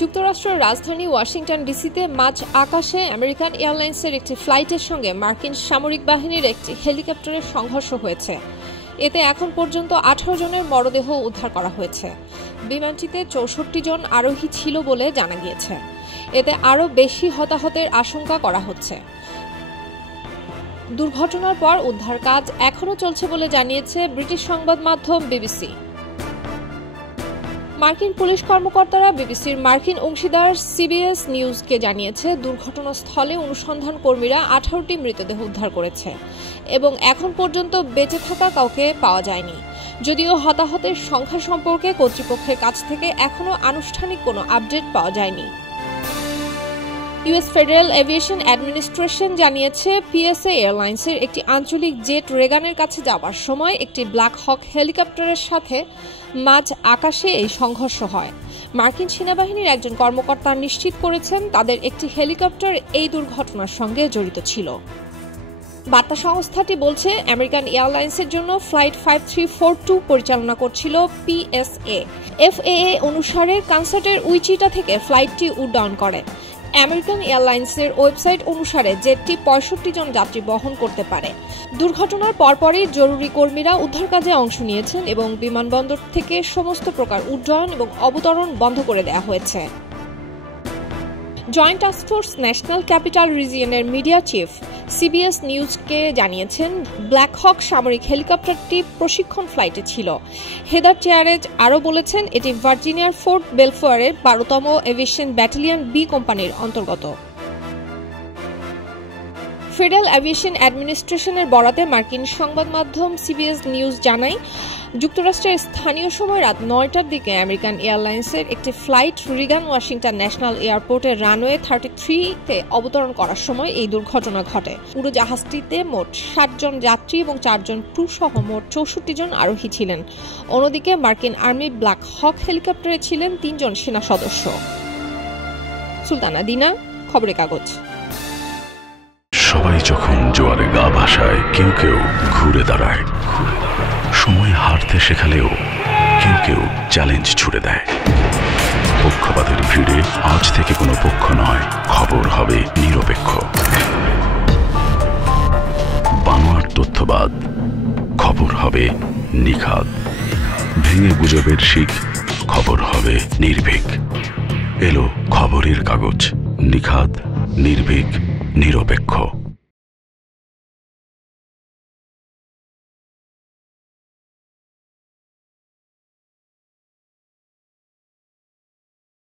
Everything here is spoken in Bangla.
যুক্তরাষ্ট্রের রাজধানী ওয়াশিংটন ডিসিতে মাঝ আকাশে আমেরিকান এয়ারলাইন্সের একটি ফ্লাইটের সঙ্গে মার্কিন সামরিক বাহিনীর একটি হেলিকপ্টারের সংঘর্ষ হয়েছে। এতে এখন পর্যন্ত 18 জনের মরদেহ উদ্ধার করা হয়েছে। বিমানটিতে 64 জন আরোহী ছিল বলে জানা গিয়েছে। এতে আরও বেশি হতাহতের আশঙ্কা করা হচ্ছে। দুর্ঘটনার পর উদ্ধার কাজ এখনও চলছে বলে জানিয়েছে ব্রিটিশ সংবাদ মাধ্যম বিবিসি। মার্কিন পুলিশ কর্মকর্তারা বিবিসির মার্কিন অংশীদার সিবিএস নিউজকে জানিয়েছে, দুর্ঘটনাস্থলে অনুসন্ধান কর্মীরা 18টি মৃতদেহ উদ্ধার করেছে এবং এখন পর্যন্ত বেঁচে থাকা কাউকে পাওয়া যায়নি। যদিও হতাহতের সংখ্যা সম্পর্কে কর্তৃপক্ষের কাছ থেকে এখনও আনুষ্ঠানিক কোনো আপডেট পাওয়া যায়নি। ইউএস ফেডারেল এভিয়েশন অ্যাডমিনিস্ট্রেশন জানিয়েছে, পিএসএ এয়ারলাইন্সের একটি আঞ্চলিক জেট রেগানের কাছে যাওয়ার সময় একটি ব্ল্যাক হক হেলিকপ্টারের সাথে মাঝ আকাশে এই সংঘর্ষ হয়। মার্কিন সেনাবাহিনীর একজন কর্মকর্তা নিশ্চিত করেছেন তাদের একটি হেলিকপ্টার এই দুর্ঘটনার সঙ্গে জড়িত ছিল। বার্তা সংস্থাটি বলছে, আমেরিকান এয়ারলাইন্সের জন্য ফ্লাইট 5342 পরিচালনা করছিল পিএসএ। এফএএ অনুসারে কানসাসের উইচিটা থেকে ফ্লাইটটি উড্ডয়ন করে। আমেরিকান এয়ারলাইন্সের ওয়েবসাইট অনুসারে জেটটি 65 জন যাত্রী বহন করতে পারে। দুর্ঘটনার পরপরই জরুরি কর্মীরা উদ্ধার কাজে অংশ নিয়েছেন এবং বিমানবন্দর থেকে সমস্ত প্রকার উড্ডয়ন এবং অবতরণ বন্ধ করে দেওয়া হয়েছে। Joint task force national capital রিজিয়নের মিডিয়া চিফ সিবিএস নিউজকে জানিয়েছেন, ব্ল্যাক হক সামরিক হেলিকপ্টারটি প্রশিক্ষণ ফ্লাইটে ছিল। হেদার চেয়ারেজ আরও বলেছেন, এটি ভার্জিনিয়ার ফোর্ট বেলফোয়ারের 12তম এভিয়েশন ব্যাটালিয়ন বি কোম্পানির অন্তর্গত। ফেডারেল এভিয়েশন অ্যাডমিনিস্ট্রেশনের বরাতে মার্কিন সংবাদ মাধ্যম সিবিএস নিউজ জানায়, যুক্তরাষ্ট্রের স্থানীয় সময় রাত 9টার দিকে আমেরিকান এয়ারলাইন্সের একটি ফ্লাইট রিগান ওয়াশিংটন ন্যাশনাল এয়ারপোর্টের রানওয়ে 33-তে অবতরণ করার সময় এই দুর্ঘটনা ঘটে। উড়োজাহাজটিতে মোট 60 জন যাত্রী এবং 4 জন ক্রু সহ মোট 64 জন আরোহী ছিলেন। অন্যদিকে মার্কিন আর্মি ব্ল্যাক হক হেলিকপ্টারে ছিলেন 3 জন সেনা সদস্য। সুলতানা দিনা, খবরের কাগজ। সবাই যখন জোয়ারে গা ভাসায়, কেউ কেউ ঘুরে দাঁড়ায়। সময় হারতে শেখালেও কেউ কেউ চ্যালেঞ্জ ছুড়ে দেয়। পক্ষপাতের ভিড়ে আজ থেকে কোনো পক্ষ নয়, খবর হবে নিরপেক্ষ। বানোয়ার তথ্যবাদ, খবর হবে নিখাদ। ভেঙে গুজবের শিখ, খবর হবে নির্ভীক। এলো খবরের কাগজ, নিখাদ, নির্ভীক, নিরপেক্ষ।